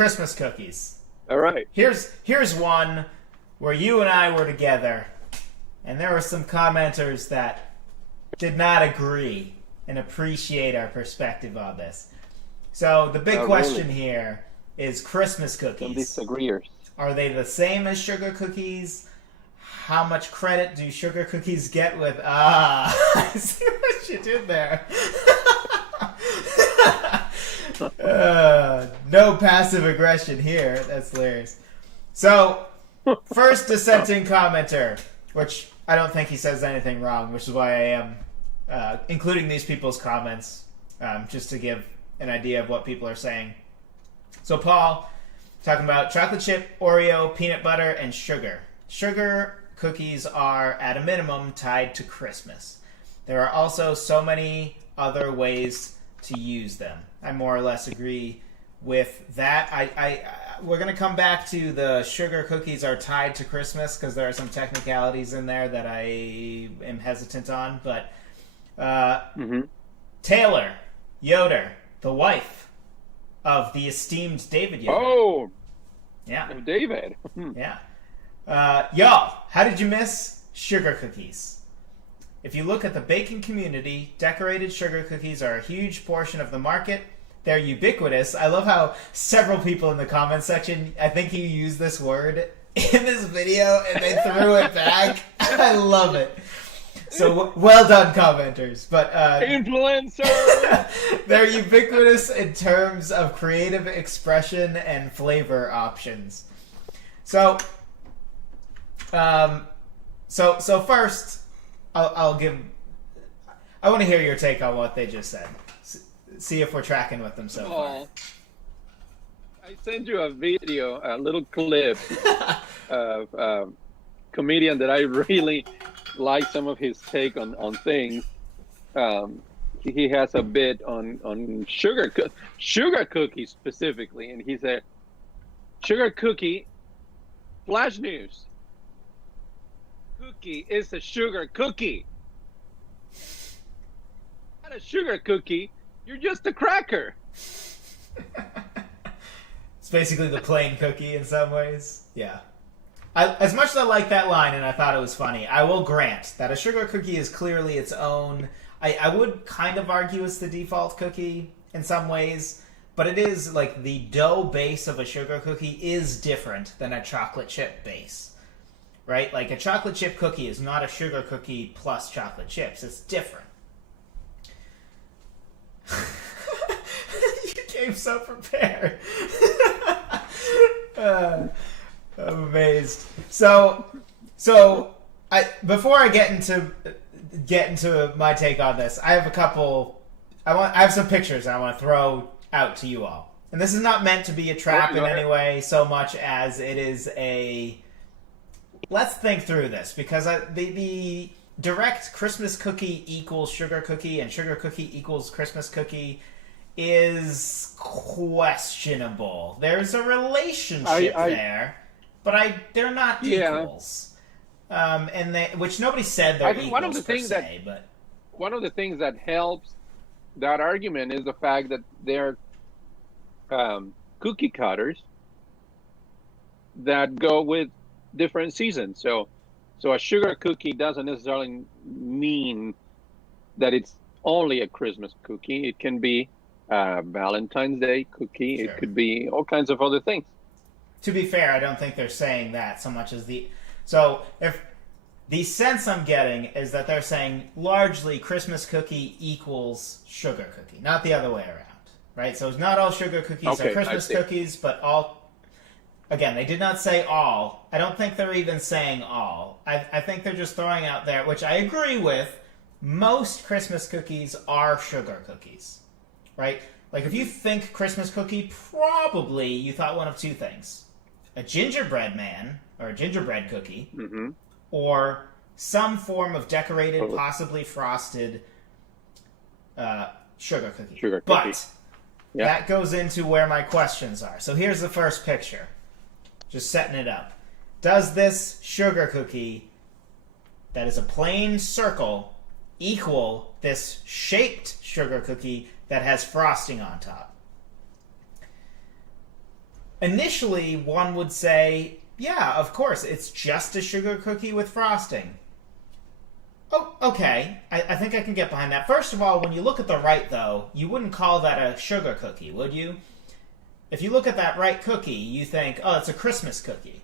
Christmas cookies. All right. Here's one where you and I were together, and there were some commenters that did not agree and appreciate our perspective on this. So the big question here is Christmas cookies. Some disagreeers. Are they the same as sugar cookies? How much credit do sugar cookies get with... I see what you did there. No passive aggression here. That's hilarious. So, first dissenting commenter, which I don't think he says anything wrong, which is why I am including these people's comments, just to give an idea of what people are saying. So Paul, talking about chocolate chip, Oreo, peanut butter, and sugar. Sugar cookies are, at a minimum, tied to Christmas. There are also so many other ways to use them. I more or less agree with that. We're going to come back to the sugar cookies are tied to Christmas because there are some technicalities in there that I am hesitant on. But Taylor Yoder, the wife of the esteemed David Yoder. Oh, yeah, David. Yeah. Y'all, how did you miss sugar cookies? If you look at the baking community, decorated sugar cookies are a huge portion of the market. They're ubiquitous. I love how several people in the comment section, I think you used this word in this video and they threw it back. I love it. So well done, commenters. But influencer. They're ubiquitous in terms of creative expression and flavor options. So first, I'll give. I want to hear your take on what they just said. See if we're tracking with them so far. I sent you a video, a little clip of a comedian that I really like some of his take on things. He has a bit on sugar cookies specifically, and he said, "Sugar cookie, flash news. Cookie is a sugar cookie. Not a sugar cookie. You're just a cracker." It's basically the plain cookie in some ways. Yeah. As much as I like that line and I thought it was funny, I will grant that a sugar cookie is clearly its own. I would kind of argue it's the default cookie in some ways, but it is like the dough base of a sugar cookie is different than a chocolate chip base. Right? Like a chocolate chip cookie is not a sugar cookie plus chocolate chips. It's different. You came so prepared. I'm amazed. So before I get into my take on this, I have a couple. I have some pictures I want to throw out to you all, and this is not meant to be a trap in any way, so much as it is a. Let's think through this, because the direct Christmas cookie equals sugar cookie and sugar cookie equals Christmas cookie is questionable. There's a relationship there, but they're not equals. Which nobody said they're equals. One of the things that helps that argument is the fact that they're cookie cutters that go with different seasons. So a sugar cookie doesn't necessarily mean that it's only a Christmas cookie. It can be a Valentine's Day cookie. Sure. It could be all kinds of other things. To be fair, I don't think they're saying that so much as so if the sense I'm getting is that they're saying largely Christmas cookie equals sugar cookie, not the other way around, right? So it's not all sugar cookies are Christmas cookies, but all. Again, they did not say all. I don't think they're even saying all. I think they're just throwing out there, which I agree with, most Christmas cookies are sugar cookies, right? Like, if you think Christmas cookie, probably you thought one of two things. A gingerbread man, or a gingerbread cookie, or some form of decorated, possibly frosted sugar cookie. But that goes into where my questions are. So here's the first picture. Just setting it up. Does this sugar cookie that is a plain circle equal this shaped sugar cookie that has frosting on top? initially one would say, yeah, of course, it's just a sugar cookie with frosting. Oh, okay. I think I can get behind that. First of all, when you look at the right, though, you wouldn't call that a sugar cookie, would you? If you look at that right cookie, you think, oh, it's a Christmas cookie.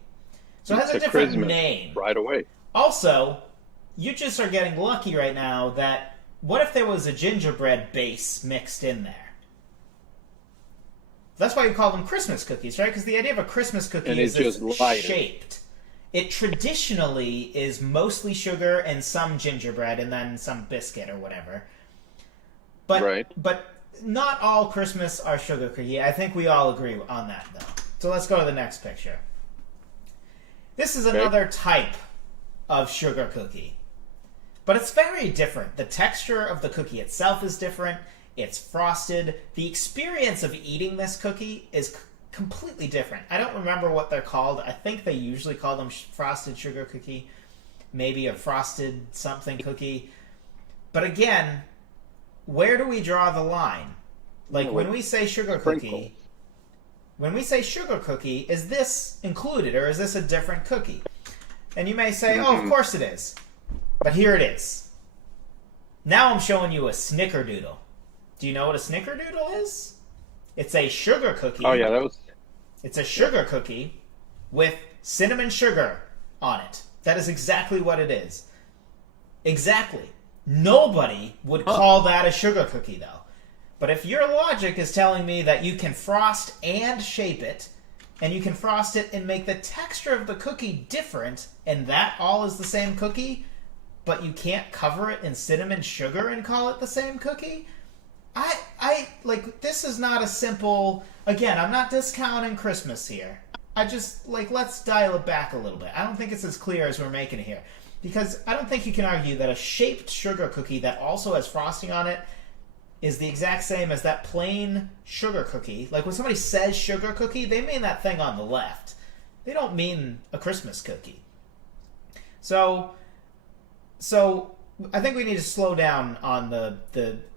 So it has a different name. Right away. Also, you just are getting lucky right now that what if there was a gingerbread base mixed in there? That's why you call them Christmas cookies, right? Because the idea of a Christmas cookie is it's shaped. It traditionally is mostly sugar and some gingerbread and then some biscuit or whatever. But not all Christmas are sugar cookie. I think we all agree on that, though. So let's go to the next picture. This is another type of sugar cookie. But it's very different. The texture of the cookie itself is different. It's frosted. The experience of eating this cookie is completely different. I don't remember what they're called. I think they usually call them frosted sugar cookie. Maybe a frosted something cookie. But again, where do we draw the line? Like when we say sugar cookie, is this included or is this a different cookie? And you may say, oh, of course it is. But here it is. Now I'm showing you a snickerdoodle. Do you know what a snickerdoodle is? It's a sugar cookie. Oh, yeah, that was... It's a sugar cookie with cinnamon sugar on it. That is exactly what it is. Exactly. Nobody would call that a sugar cookie, though. But if your logic is telling me that you can frost and shape it, and you can frost it and make the texture of the cookie different, and that all is the same cookie, but you can't cover it in cinnamon sugar and call it the same cookie, I like, this is not a simple... Again, I'm not discounting Christmas here. I just, like, let's dial it back a little bit. I don't think it's as clear as we're making it here. Because I don't think you can argue that a shaped sugar cookie that also has frosting on it is the exact same as that plain sugar cookie. Like, when somebody says sugar cookie, they mean that thing on the left. They don't mean a Christmas cookie. So I think we need to slow down on the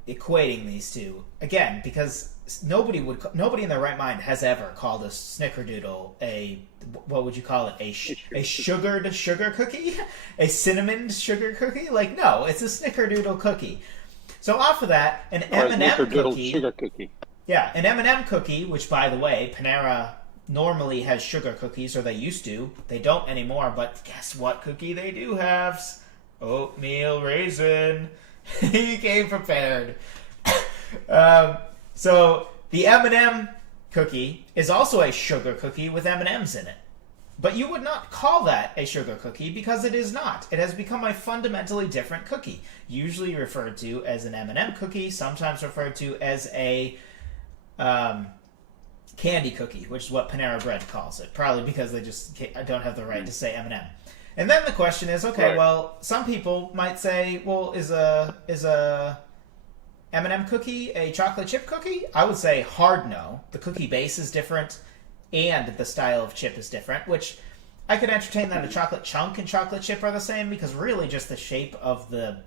equating these two. Again, because nobody in their right mind has ever called a snickerdoodle a, what would you call it, a sugared sugar cookie? A cinnamon sugar cookie? Like, no, it's a snickerdoodle cookie. So off of that, an M&M cookie... sugar cookie. Yeah, an M&M cookie, which, by the way, Panera normally has sugar cookies, or they used to. They don't anymore, but guess what cookie they do have? Oatmeal Raisin. He came prepared. So the M&M cookie is also a sugar cookie with M&Ms in it. But you would not call that a sugar cookie because it is not. It has become a fundamentally different cookie, usually referred to as an M&M cookie, sometimes referred to as a candy cookie, which is what Panera Bread calls it, probably because they just don't have the right to say M&M. And then the question is, okay, well, some people might say, well, is a M&M cookie a chocolate chip cookie? I would say hard no. The cookie base is different, and the style of chip is different, which I could entertain that a chocolate chunk and chocolate chip are the same, because really just the shape of the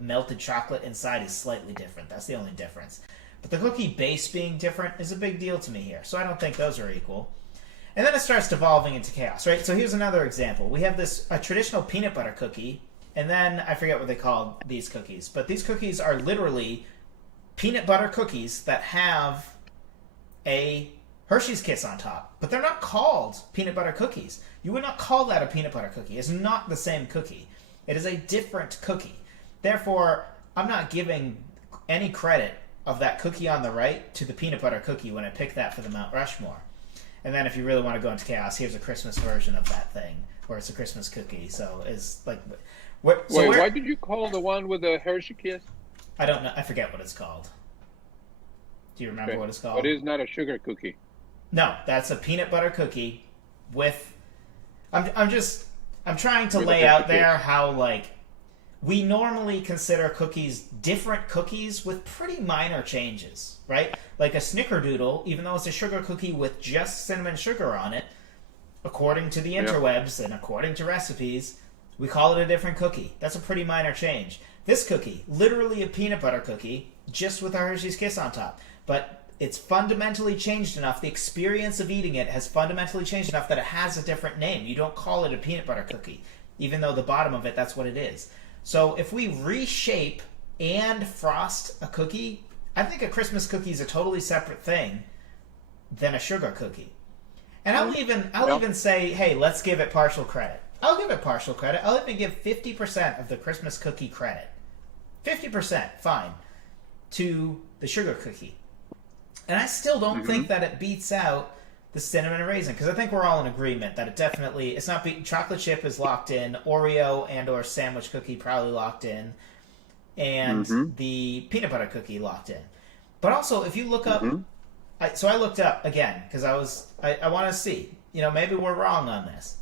melted chocolate inside is slightly different. That's the only difference. But the cookie base being different is a big deal to me here, so I don't think those are equal. And then it starts devolving into chaos, right? So here's another example. We have a traditional peanut butter cookie, and then I forget what they call these cookies, but these cookies are literally peanut butter cookies that have a Hershey's Kiss on top, but they're not called peanut butter cookies. You would not call that a peanut butter cookie. It's not the same cookie. It is a different cookie. Therefore, I'm not giving any credit of that cookie on the right to the peanut butter cookie when I pick that for the Mount Rushmore. And then if you really want to go into chaos, here's a Christmas version of that thing, where it's a Christmas cookie. So it's like... why did you call the one with the Hershey Kiss? I don't know. I forget what it's called. Do you remember what it's called? But it's not a sugar cookie. No, that's a peanut butter cookie with... I'm trying to lay out there how, like, we normally consider cookies different cookies with pretty minor changes, right? Like a snickerdoodle, even though it's a sugar cookie with just cinnamon sugar on it, according to the interwebs and according to recipes, we call it a different cookie. That's a pretty minor change. This cookie, literally a peanut butter cookie, just with a Hershey's Kiss on top. But it's fundamentally changed enough. The experience of eating it has fundamentally changed enough that it has a different name. You don't call it a peanut butter cookie, even though the bottom of it, that's what it is. So if we reshape and frost a cookie, I think a Christmas cookie is a totally separate thing than a sugar cookie. And I'll even say, hey, let's give it partial credit. I'll give it partial credit. I'll even give 50% of the Christmas cookie credit. 50%, fine, to the sugar cookie. And I still don't think that it beats out the cinnamon and raisin, because I think we're all in agreement that it's not beaten. Chocolate chip is locked in, Oreo and or sandwich cookie probably locked in, and the peanut butter cookie locked in. But also, if you look up, so I looked up again, because I want to see, maybe we're wrong on this.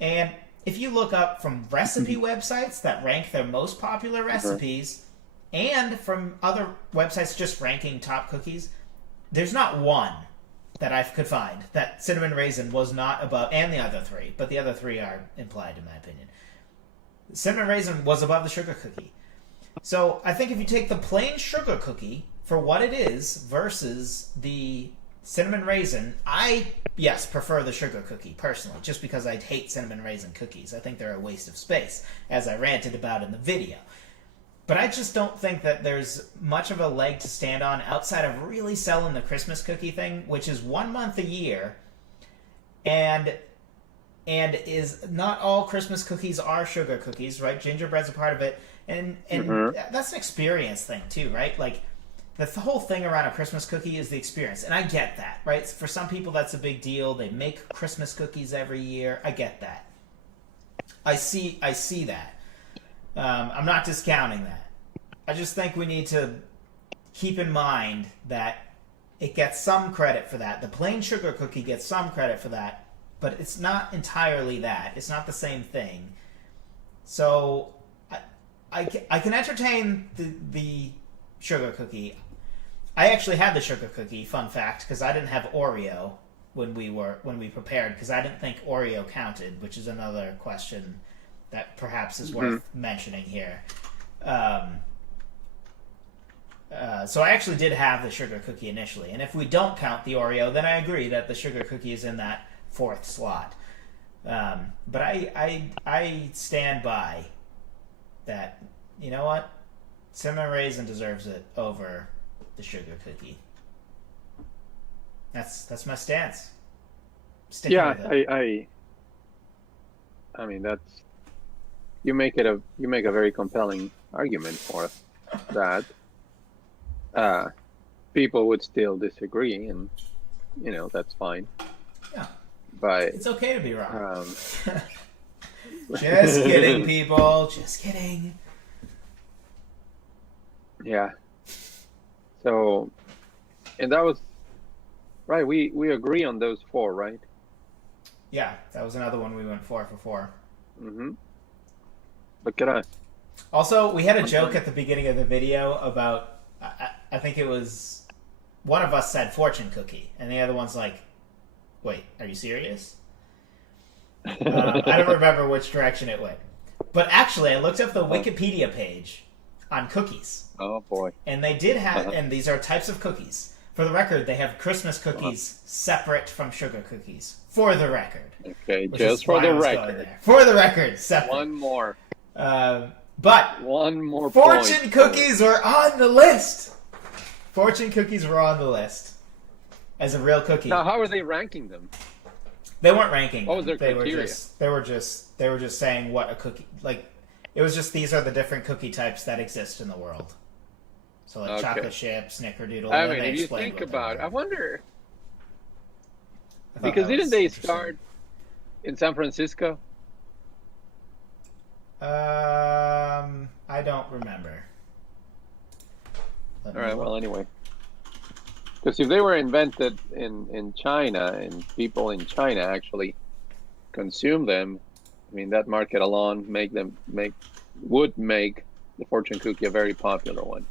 And if you look up from recipe websites that rank their most popular recipes, and from other websites just ranking top cookies, there's not one that I could find that cinnamon raisin was not above, and the other three, but the other three are implied in my opinion. Cinnamon raisin was above the sugar cookie. So I think if you take the plain sugar cookie for what it is versus the cinnamon raisin, I prefer the sugar cookie personally, just because I hate cinnamon raisin cookies. I think they're a waste of space, as I ranted about in the video. But I just don't think that there's much of a leg to stand on outside of really selling the Christmas cookie thing, which is 1 month a year, and is not all Christmas cookies are sugar cookies, right? Gingerbread's a part of it, and that's an experience thing too, right? Like, the whole thing around a Christmas cookie is the experience, and I get that, right? For some people, that's a big deal. They make Christmas cookies every year. I get that. I see that. I'm not discounting that. I just think we need to keep in mind that it gets some credit for that. The plain sugar cookie gets some credit for that, but it's not entirely that. It's not the same thing. So I can entertain the sugar cookie. I actually had the sugar cookie, fun fact, because I didn't have Oreo when we prepared, because I didn't think Oreo counted, which is another question that perhaps is worth mentioning here. So I actually did have the sugar cookie initially, and if we don't count the Oreo, then I agree that the sugar cookie is in that 4th slot. But I stand by that. You know what? Cinnamon raisin deserves it over the sugar cookie. That's my stance. Sticking with it. I mean, that's, you make a very compelling argument for that. People would still disagree, and that's fine. Yeah, but it's okay to be wrong. Just kidding, people. Just kidding. Yeah. So, and that was right. We agree on those 4, right? Yeah, that was another one we went 4 for 4. Look at us. Also, we had a joke at the beginning of the video about, I think it was, one of us said fortune cookie, and the other one's like, wait, are you serious? I don't remember which direction it went. But actually, I looked up the Wikipedia page on cookies. Oh, boy. And they did have, and these are types of cookies. For the record, they have Christmas cookies separate from sugar cookies. For the record. Okay, just for the record. For the record, separate. One more. But one more fortune cookies were on the list. Fortune cookies were on the list as a real cookie. Now, how are they ranking them? They weren't ranking. What was their criteria? They were just saying what a cookie, like, it was just, these are the different cookie types that exist in the world. So like chocolate chip, snickerdoodle. I mean, if you think about it, I wonder, because didn't they start in San Francisco? I don't remember. All right. Well, anyway, because if they were invented in China and people in China actually consume them, I mean, that market alone would make the fortune cookie a very popular one.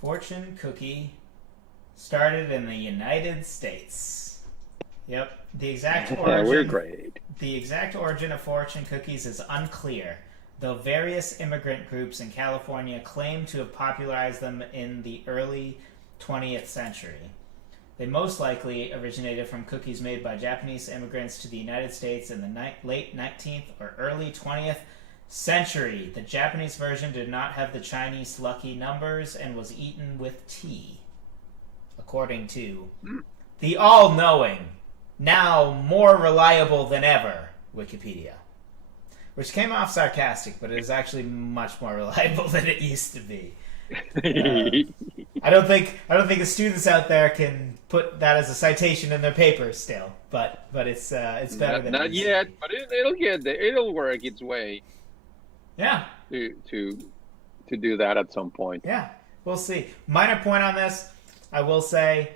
Fortune cookie started in the United States. Yep. The exact origin. We're great. The exact origin of fortune cookies is unclear, though various immigrant groups in California claim to have popularized them in the early 20th century. They most likely originated from cookies made by Japanese immigrants to the United States in the late 19th or early 20th century. The Japanese version did not have the Chinese lucky numbers and was eaten with tea, according to the all-knowing, now more reliable than ever, Wikipedia. Which came off sarcastic, but it is actually much more reliable than it used to be. I don't think the students out there can put that as a citation in their papers still, but it's better than not yet, but it'll get there. It'll work its way. Yeah. To do that at some point. Yeah, we'll see. Minor point on this, I will say,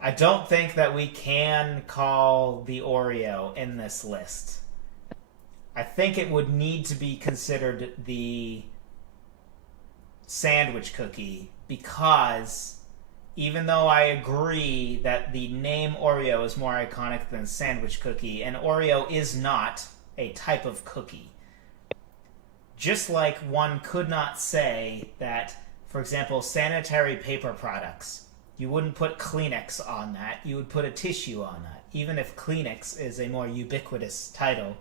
I don't think that we can call the Oreo in this list. I think it would need to be considered the sandwich cookie, because even though I agree that the name Oreo is more iconic than sandwich cookie, and Oreo is not a type of cookie. Just like one could not say that, for example, sanitary paper products, you wouldn't put Kleenex on that, you would put a tissue on that. Even if Kleenex is a more ubiquitous title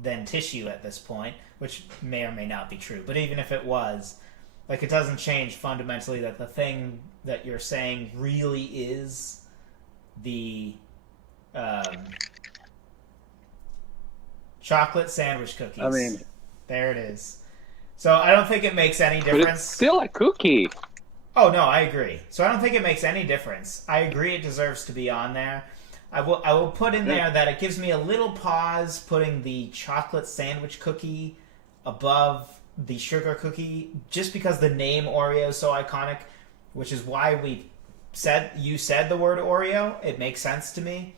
than tissue at this point, which may or may not be true, but even if it was, like, it doesn't change fundamentally that the thing that you're saying really is the chocolate sandwich cookies. I mean, there it is. So I don't think it makes any difference. But it's still a cookie. Oh, no, I agree. So I don't think it makes any difference. I agree it deserves to be on there. I will put in there that it gives me a little pause putting the chocolate sandwich cookie above the sugar cookie, just because the name Oreo is so iconic, which is why you said the word Oreo. It makes sense to me.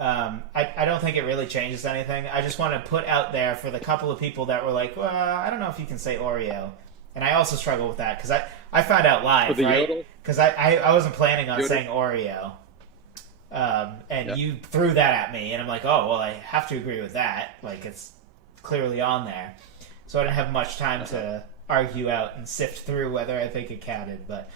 I don't think it really changes anything. I just want to put out there for the couple of people that were like, well, I don't know if you can say Oreo. And I also struggle with that, because I found out live, right? Because I wasn't planning on saying Oreo. And you threw that at me, and I'm like, oh, well, I have to agree with that. Like, it's clearly on there. So I didn't have much time to argue out and sift through whether I think it counted. But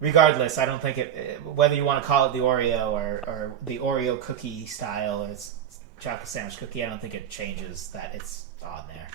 regardless, I don't think whether you want to call it the Oreo or the Oreo cookie style or it's chocolate sandwich cookie, I don't think it changes that it's on there.